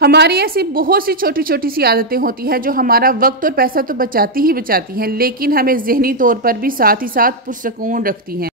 हमारी ऐसी बहुत सी छोटी छोटी सी आदतें होती हैं जो हमारा वक्त और पैसा तो बचाती ही बचाती हैं, लेकिन हमें जहनी तौर पर भी साथ ही साथ पुरसकून रखती हैं।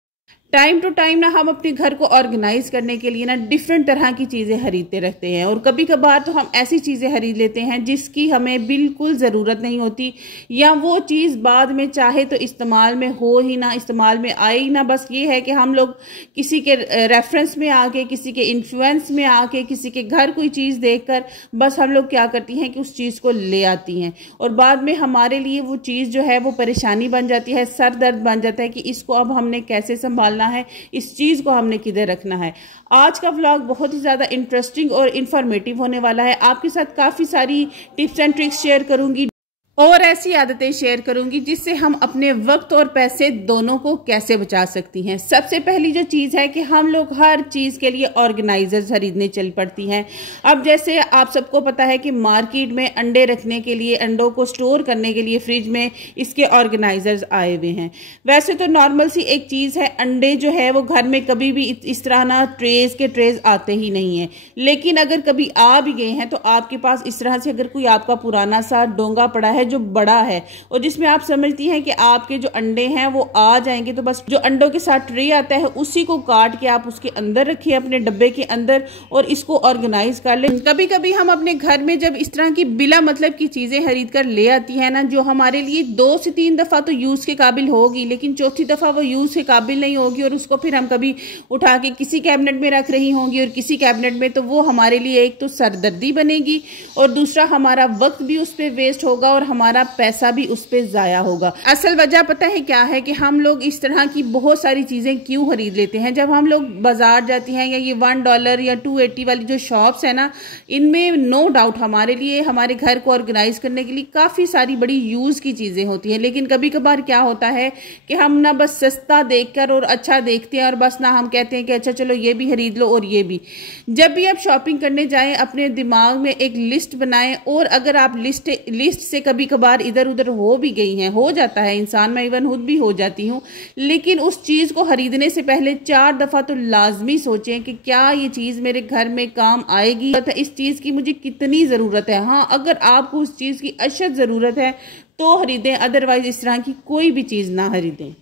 टाइम टू टाइम ना हम अपने घर को ऑर्गेनाइज करने के लिए ना डिफरेंट तरह की चीज़ें खरीदते रहते हैं, और कभी कभार तो हम ऐसी चीज़ें खरीद लेते हैं जिसकी हमें बिल्कुल ज़रूरत नहीं होती, या वो चीज़ बाद में चाहे तो इस्तेमाल में हो ही ना, इस्तेमाल में आए ही ना। बस ये है कि हम लोग किसी के रेफरेंस में आके, किसी के इन्फ्लुएंस में आके, किसी के घर कोई चीज़ देखकर बस हम लोग क्या करती हैं कि उस चीज़ को ले आती हैं, और बाद में हमारे लिए वो चीज़ जो है वो परेशानी बन जाती है, सर दर्द बन जाता है कि इसको अब हमने कैसे संभालना है, इस चीज को हमने किधर रखना है। आज का व्लॉग बहुत ही ज्यादा इंटरेस्टिंग और इंफॉर्मेटिव होने वाला है। आपके साथ काफी सारी टिप्स एंड ट्रिक्स शेयर करूंगी और ऐसी आदतें शेयर करूंगी जिससे हम अपने वक्त और पैसे दोनों को कैसे बचा सकती हैं। सबसे पहली जो चीज़ है कि हम लोग हर चीज़ के लिए ऑर्गेनाइजर्स खरीदने चल पड़ती हैं। अब जैसे आप सबको पता है कि मार्केट में अंडे रखने के लिए, अंडों को स्टोर करने के लिए फ्रिज में इसके ऑर्गेनाइजर्स आए हुए हैं। वैसे तो नॉर्मल सी एक चीज़ है, अंडे जो है वो घर में कभी भी इस तरह ना ट्रेज आते ही नहीं है, लेकिन अगर कभी आ भी गए हैं तो आपके पास इस तरह से अगर कोई आपका पुराना सा डोंगा पड़ा है जो बड़ा है और जिसमें आप समझती हैं कि आपके जो अंडे हैं वो आ जाएंगे, तो बस जो अंडों के साथ ट्रे आता है उसी को काट के आप उसके अंदर रखिए, अपने डब्बे के अंदर, और इसको ऑर्गेनाइज कर लें। कभी कभी हम अपने घर में जब इस तरह की बिला मतलब की चीजें खरीद कर ले आती है ना, जो हमारे लिए 2 से 3 दफा तो यूज के काबिल होगी, लेकिन चौथी दफा वो यूज के काबिल नहीं होगी, और उसको फिर हम कभी उठा के किसी कैबिनेट में रख रही होंगी और किसी कैबिनेट में, तो वो हमारे लिए एक तो सरदर्दी बनेगी और दूसरा हमारा वक्त भी उस पर वेस्ट होगा और हमारा पैसा भी उस पे जाया होगा। असल वजह पता है क्या है कि हम लोग इस तरह की बहुत सारी चीजें क्यों खरीद लेते हैं। जब हम लोग बाजार जाती हैं या ये $1 या 280 वाली जो शॉप्स है ना, इनमें नो डाउट हमारे लिए, हमारे घर को ऑर्गेनाइज करने के लिए काफी सारी बड़ी यूज की चीजें होती हैं, लेकिन कभी कभार क्या होता है कि हम ना बस सस्ता देखकर और अच्छा देखते हैं और बस ना हम कहते हैं कि अच्छा चलो ये भी खरीद लो और ये भी। जब भी आप शॉपिंग करने जाएं अपने दिमाग में एक लिस्ट बनाएं, और अगर आप लिस्ट से कभी कभार इधर उधर हो भी गई हैं, हो जाता है इंसान, मैं इवन खुद भी हो जाती हूँ, लेकिन उस चीज को खरीदने से पहले 4 दफा तो लाजमी सोचें कि क्या ये चीज मेरे घर में काम आएगी, इस चीज की मुझे कितनी जरूरत है। हाँ, अगर आपको उस चीज की अशद जरूरत है तो खरीदें, अदरवाइज इस तरह की कोई भी चीज ना खरीदें।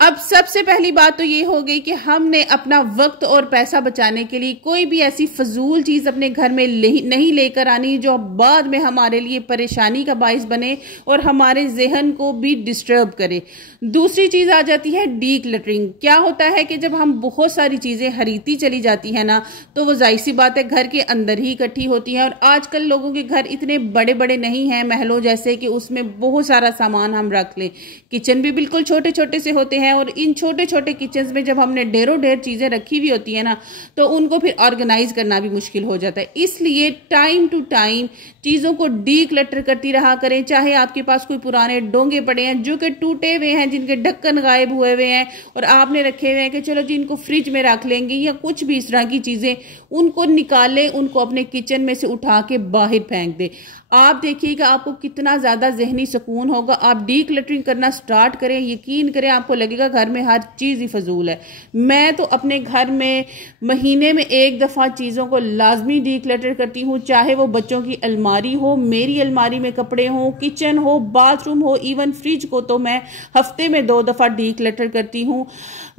अब सबसे पहली बात तो ये हो गई कि हमने अपना वक्त और पैसा बचाने के लिए कोई भी ऐसी फजूल चीज अपने घर में नहीं लेकर आनी जो बाद में हमारे लिए परेशानी का बाइस बने और हमारे जहन को भी डिस्टर्ब करे। दूसरी चीज आ जाती है डी क्लटरिंग। क्या होता है कि जब हम बहुत सारी चीजें खरीदती चली जाती है ना, तो वो जाहिर सी बात है घर के अंदर ही इकट्ठी होती है, और आजकल लोगों के घर इतने बड़े बड़े नहीं हैं महलों जैसे कि उसमें बहुत सारा सामान हम रख लें। किचन भी बिल्कुल छोटे छोटे से होते हैं, और इन छोटे छोटे किचन में जब हमने ढेरों ढेर चीजें रखी हुई होती है ना, तो उनको फिर ऑर्गेनाइज करना भी मुश्किल हो जाता है। इसलिए टाइम टू टाइम चीजों को डी क्लटर करती रहा करें। चाहे आपके पास कोई पुराने डोंगे पड़े हैं जो कि टूटे हुए हैं, जिनके ढक्कन गायब हुए हुए हैं, और आपने रखे हुए हैं कि चलो जी इनको फ्रिज में रख लेंगे, या कुछ भी इस तरह की चीजें, उनको निकालें, उनको अपने किचन में से उठा के बाहर फेंक दें। आप देखिएगा आपको कितना ज्यादा जहनी सुकून होगा। आप डी क्लटरिंग करना स्टार्ट करें, यकीन करें आपको लगेगा घर में हर चीज ही फजूल है। मैं तो अपने घर में महीने में 1 दफा चीजों को लाजमी डी क्लटर करती हूँ, चाहे वो बच्चों की अलमारी हो, मेरी अलमारी में कपड़े हो, किचन हो, बाथरूम हो, इवन फ्रिज को तो मैं हफ्ते में 2 दफा डी क्लटर करती हूँ।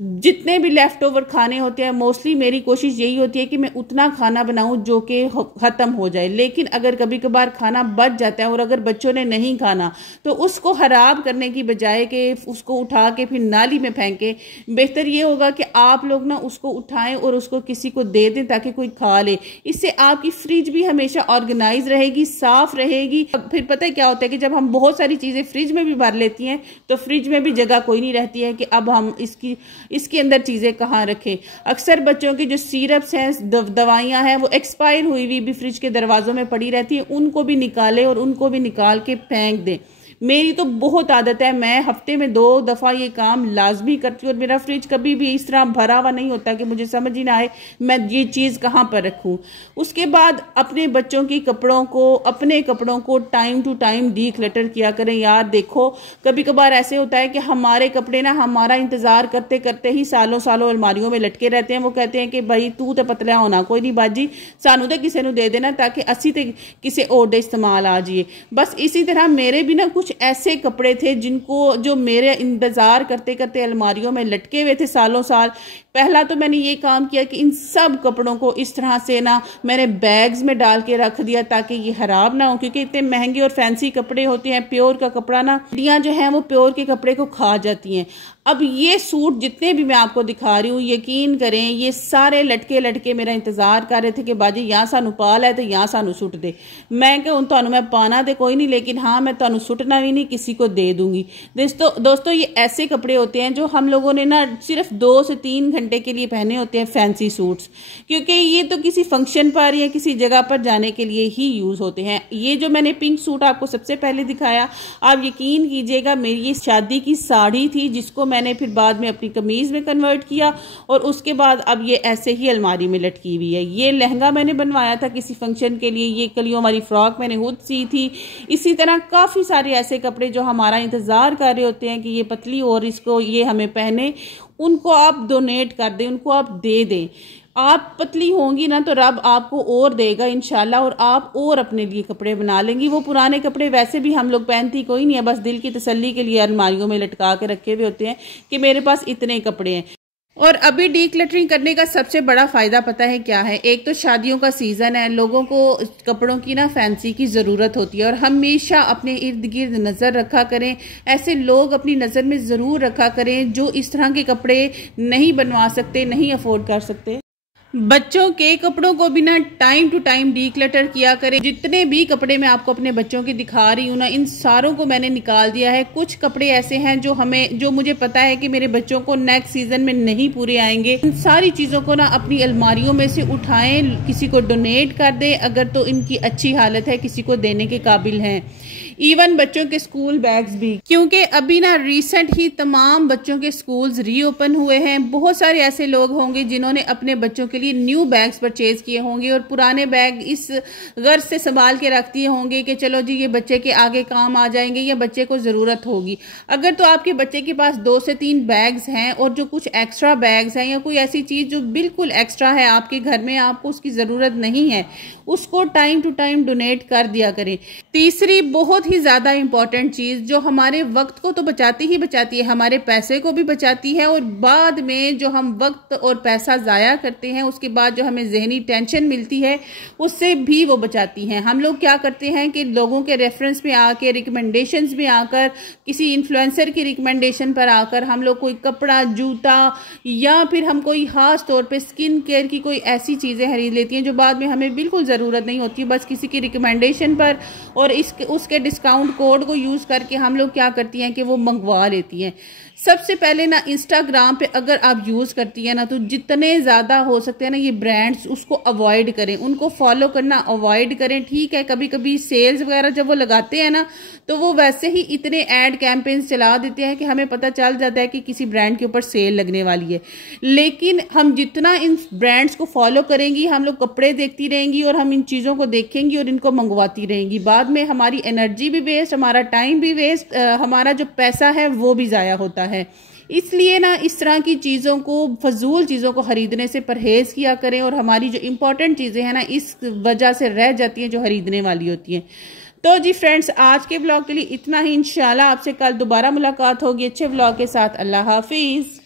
जितने भी लेफ्ट ओवर खाने होते हैं, मोस्टली मेरी कोशिश यही होती है कि मैं उतना खाना बनाऊं जो कि खत्म हो जाए, लेकिन अगर कभी कभार खाना बच जाता है और अगर बच्चों ने नहीं खाना, तो उसको खराब करने की बजाय कि उसको उठा के फिर नाली में फेंके, बेहतर ये होगा कि आप लोग ना उसको उठाएं और उसको किसी को दे दें ताकि कोई खा ले। इससे आपकी फ्रिज भी हमेशा ऑर्गेनाइज रहेगी, साफ रहेगी। फिर पता है क्या होता है कि जब हम बहुत सारी चीजें फ्रिज में भी भर लेती हैं तो फ्रिज में भी जगह कोई नहीं रहती है कि अब हम इसके अंदर चीजें कहाँ रखें। अक्सर बच्चों की जो सिरप्स हैं, दवाइयां हैं, वो एक्सपायर हुई भी फ्रिज के दरवाजों में पड़ी रहती है, उनको भी निकालें और उनको भी निकाल के फेंक दें। मेरी तो बहुत आदत है, मैं हफ्ते में 2 दफ़ा ये काम लाजमी करती हूँ और मेरा फ्रिज कभी भी इस तरह भरा हुआ नहीं होता कि मुझे समझ ही ना आए मैं ये चीज़ कहाँ पर रखूँ। उसके बाद अपने बच्चों की कपड़ों को, अपने कपड़ों को टाइम टू टाइम डीक्लटर किया करें। यार देखो, कभी कभार ऐसे होता है कि हमारे कपड़े ना हमारा इंतज़ार करते करते ही सालों सालों अलमारियों में लटके रहते हैं। वो कहते हैं कि भाई तू तो पतला होना, कोई नहीं बाजी सानू तो किसी को दे देना ताकि असी तो किसी और दे इस्तेमाल आ जाइए। बस इसी तरह मेरे भी ना कुछ ऐसे कपड़े थे जिनको, जो मेरे इंतजार करते करते अलमारियों में लटके हुए थे सालों साल। पहला तो मैंने ये काम किया कि इन सब कपड़ों को इस तरह से ना मैंने बैग्स में डाल के रख दिया ताकि ये खराब ना हो, क्योंकि इतने महंगे और फैंसी कपड़े होते हैं। प्योर का कपड़ा ना, चिड़ियाँ जो हैं वो प्योर के कपड़े को खा जाती हैं। अब ये सूट जितने भी मैं आपको दिखा रही हूँ, यकीन करें ये सारे लटके लटके मेरा इंतजार कर रहे थे कि बाजी यहाँ सानू पा लै तो यहाँ सानू सुट दे। मैं क्या तुहानू मैं पाना तो कोई नहीं, लेकिन हाँ मैं तुहानू सुटना भी नहीं, किसी को दे दूंगी। दोस्तों ये ऐसे कपड़े होते हैं जो हम लोगों ने ना सिर्फ 2 से 3 घंटे के लिए पहने होते हैं, फैंसी सूट्स, क्योंकि ये तो किसी फंक्शन पर या किसी जगह पर जाने के लिए ही यूज होते हैं। ये जो मैंने पिंक सूट आपको सबसे पहले दिखाया, आप यकीन कीजिएगा मेरी ये शादी की साड़ी थी जिसको मैंने फिर बाद में अपनी कमीज में कन्वर्ट किया और उसके बाद अब ये ऐसे ही अलमारी में लटकी हुई है। ये लहंगा मैंने बनवाया था किसी फंक्शन के लिए, ये कलियों वाली फ्रॉक मैंने खुद सी थी। इसी तरह काफ़ी सारे ऐसे कपड़े जो हमारा इंतज़ार कर रहे होते हैं कि ये पतली और इसको ये हमें पहने, उनको आप डोनेट कर दें, उनको आप दे दें। आप पतली होंगी ना तो रब आपको और देगा इंशाल्लाह, और आप और अपने लिए कपड़े बना लेंगी। वो पुराने कपड़े वैसे भी हम लोग पहनती कोई नहीं है, बस दिल की तसल्ली के लिए अलमारियों में लटका के रखे हुए होते हैं कि मेरे पास इतने कपड़े हैं। और अभी डीक्लटरिंग करने का सबसे बड़ा फ़ायदा पता है क्या है? एक तो शादियों का सीज़न है, लोगों को कपड़ों की ना फैंसी की ज़रूरत होती है, और हमेशा अपने इर्द गिर्द नज़र रखा करें। ऐसे लोग अपनी नज़र में ज़रूर रखा करें जो इस तरह के कपड़े नहीं बनवा सकते, नहीं अफोर्ड कर सकते। बच्चों के कपड़ों को भी ना टाइम टू टाइम डीक्लटर किया करें। जितने भी कपड़े मैं आपको अपने बच्चों के दिखा रही हूँ ना, इन सारों को मैंने निकाल दिया है। कुछ कपड़े ऐसे हैं जो मुझे पता है कि मेरे बच्चों को नेक्स्ट सीजन में नहीं पूरे आएंगे। इन सारी चीज़ों को ना अपनी अलमारियों में से उठाएं, किसी को डोनेट कर दें अगर तो इनकी अच्छी हालत है, किसी को देने के काबिल हैं। इवन बच्चों के स्कूल बैग्स भी, क्योंकि अभी ना रिसेंट ही तमाम बच्चों के स्कूल्स रीओपन हुए हैं। बहुत सारे ऐसे लोग होंगे जिन्होंने अपने बच्चों के लिए न्यू बैग्स परचेज किए होंगे और पुराने बैग इस गर्ज से संभाल के रख दिए होंगे कि चलो जी ये बच्चे के आगे काम आ जाएंगे या बच्चे को ज़रूरत होगी। अगर तो आपके बच्चे के पास 2 से 3 बैग्स हैं और जो कुछ एक्स्ट्रा बैग्स हैं या कोई ऐसी चीज़ जो बिल्कुल एक्स्ट्रा है आपके घर में, आपको उसकी ज़रूरत नहीं है, उसको टाइम टू टाइम डोनेट कर दिया करें। तीसरी बहुत ही ज़्यादा इंपॉर्टेंट चीज़ जो हमारे वक्त को तो बचाती ही बचाती है, हमारे पैसे को भी बचाती है, और बाद में जो हम वक्त और पैसा ज़ाया करते हैं उसके बाद जो हमें जहनी टेंशन मिलती है उससे भी वो बचाती हैं। हम लोग क्या करते हैं कि लोगों के रेफरेंस में आके, रिकमेंडेशंस में आकर, किसी इन्फ्लुएंसर की रिकमेंडेशन पर आकर हम लोग कोई कपड़ा, जूता या फिर हम कोई खास तौर पे स्किन केयर की कोई ऐसी चीज़ें खरीद लेती हैं जो बाद में हमें बिल्कुल ज़रूरत नहीं होती, बस किसी की रिकमेंडेशन पर और उसके डिस्काउंट कोड को यूज़ करके हम लोग क्या करती हैं कि वो मंगवा लेती हैं। सबसे पहले ना इंस्टाग्राम पे अगर आप यूज़ करती हैं ना तो जितने ज़्यादा हो सकते हैं ना ये ब्रांड्स, उसको अवॉइड करें, उनको फॉलो करना अवॉइड करें। ठीक है, कभी कभी सेल्स वगैरह जब वो लगाते हैं ना तो वो वैसे ही इतने एड कैंपेन्स चला देते हैं कि हमें पता चल जाता है कि किसी ब्रांड के ऊपर सेल लगने वाली है। लेकिन हम जितना इन ब्रांड्स को फॉलो करेंगी, हम लोग कपड़े देखती रहेंगी और हम इन चीज़ों को देखेंगी और इनको मंगवाती रहेंगी, बाद में हमारी एनर्जी भी वेस्ट, हमारा टाइम भी वेस्ट, हमारा जो पैसा है वो भी ज़ाया होता है। इसलिए ना इस तरह की चीज़ों को, फजूल चीज़ों को खरीदने से परहेज किया करें, और हमारी जो इंपॉर्टेंट चीज़ें हैं ना इस वजह से रह जाती हैं जो खरीदने वाली होती हैं। तो जी फ्रेंड्स, आज के ब्लॉग के लिए इतना ही। इंशाल्लाह आपसे कल दोबारा मुलाकात होगी अच्छे ब्लॉग के साथ। अल्लाह हाफिज़।